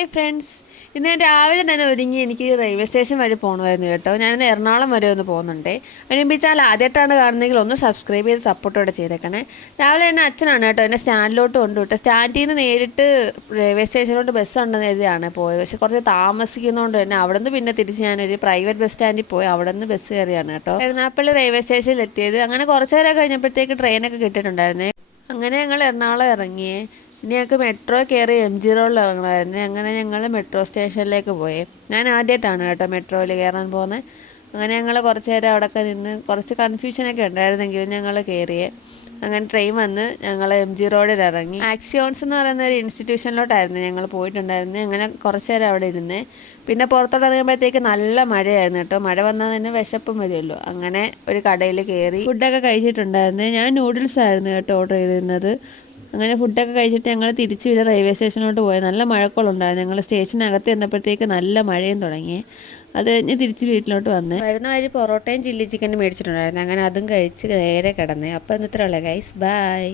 Hi friends, ഇന്ന് ഞാൻ രാവിലെ തന്നെ ഒരുങ്ങി എനിക്ക് റെയിൽവേ സ്റ്റേഷൻ വരെ പോകണമായിരുന്നു കേട്ടോ. ഞാനിന്ന് എറണാകുളം വരെ ഒന്ന് പോകുന്നുണ്ട്. അതിനുമ്പ് ചാനൽ ആദ്യമായിട്ടാണ് കാണുന്നതെങ്കിൽ ഒന്ന് സബ്സ്ക്രൈബ് ചെയ്ത് സപ്പോർട്ടോടെ ചെയ്തേക്കണേ. രാവിലെ തന്നെ അച്ഛനാണ് കേട്ടോ എന്നെ സ്റ്റാൻഡിലോട്ട് കൊണ്ടുവിട്ട്. സ്റ്റാൻഡിൽ നിന്ന് നേരിട്ട് റെയിൽവേ സ്റ്റേഷനിലോട്ട് ബസ് ഉണ്ടെന്ന് എഴുതിയാണ് പോയത്. പക്ഷെ കുറച്ച് താമസിക്കുന്നതുകൊണ്ട് തന്നെ അവിടെ നിന്ന് പിന്നെ തിരിച്ച് ഞാനൊരു പ്രൈവറ്റ് ബസ് സ്റ്റാൻഡിൽ പോയി അവിടെ നിന്ന് ബസ് കയറിയാണ് കേട്ടോ എറണാകുളം റെയിൽവേ സ്റ്റേഷനിൽ എത്തിയത്. അങ്ങനെ കുറച്ച് നേരം കഴിഞ്ഞപ്പോഴത്തേക്ക് ട്രെയിനൊക്കെ കിട്ടിയിട്ടുണ്ടായിരുന്നേ. അങ്ങനെ ഞങ്ങൾ എറണാകുളം ഇറങ്ങിയേ. ഇനി ഞങ്ങൾക്ക് മെട്രോ കയറി MG റോഡിൽ ഇറങ്ങണമായിരുന്നു. അങ്ങനെ ഞങ്ങൾ മെട്രോ സ്റ്റേഷനിലേക്ക് പോയി. ഞാൻ ആദ്യമായിട്ടാണ് കേട്ടോ മെട്രോയിൽ കയറാൻ പോകുന്നത്. അങ്ങനെ ഞങ്ങൾ കുറച്ച് നേരം അവിടെയൊക്കെ നിന്ന് കുറച്ച് കൺഫ്യൂഷനൊക്കെ ഉണ്ടായിരുന്നെങ്കിലും ഞങ്ങൾ കയറിയേ. അങ്ങനെ ട്രെയിൻ വന്ന് ഞങ്ങൾ MG റോഡിൽ ഇറങ്ങി. ആക്സിയോൺസ് എന്ന് പറയുന്ന ഒരു ഇൻസ്റ്റിറ്റ്യൂഷനിലോട്ടായിരുന്നു ഞങ്ങൾ പോയിട്ടുണ്ടായിരുന്നത്. അങ്ങനെ കുറച്ച് നേരം അവിടെ ഇരുന്നേ. പിന്നെ പുറത്തോട്ട് ഇറങ്ങുമ്പോഴത്തേക്ക് നല്ല മഴയായിരുന്നു കേട്ടോ. മഴ വന്നാൽ തന്നെ വിശപ്പും വരുമല്ലോ. അങ്ങനെ ഒരു കടയിൽ കയറി ഫുഡൊക്കെ കഴിച്ചിട്ടുണ്ടായിരുന്നു. ഞാൻ നൂഡിൽസ് ആയിരുന്നു കേട്ടോ ഓർഡർ ചെയ്തിരുന്നത്. അങ്ങനെ ഫുഡൊക്കെ കഴിച്ചിട്ട് ഞങ്ങൾ തിരിച്ച് ഇവിടെ റെയിൽവേ സ്റ്റേഷനിലോട്ട് പോയി. നല്ല മഴക്കോളുണ്ടായിരുന്നു. ഞങ്ങൾ സ്റ്റേഷനകത്ത് ചെന്നപ്പോഴത്തേക്ക് നല്ല മഴയും തുടങ്ങി. അത് കഴിഞ്ഞ് തിരിച്ച് വീട്ടിലോട്ട് വന്ന് വരുന്ന വഴി പൊറോട്ടയും ചില്ലി ചിക്കനും മേടിച്ചിട്ടുണ്ടായിരുന്നു. അങ്ങനെ അതും കഴിച്ച് നേരെ കിടന്നേ. അപ്പോൾ ഇന്നത്രേ ഉള്ളൂ ഗൈസ്, ബൈ.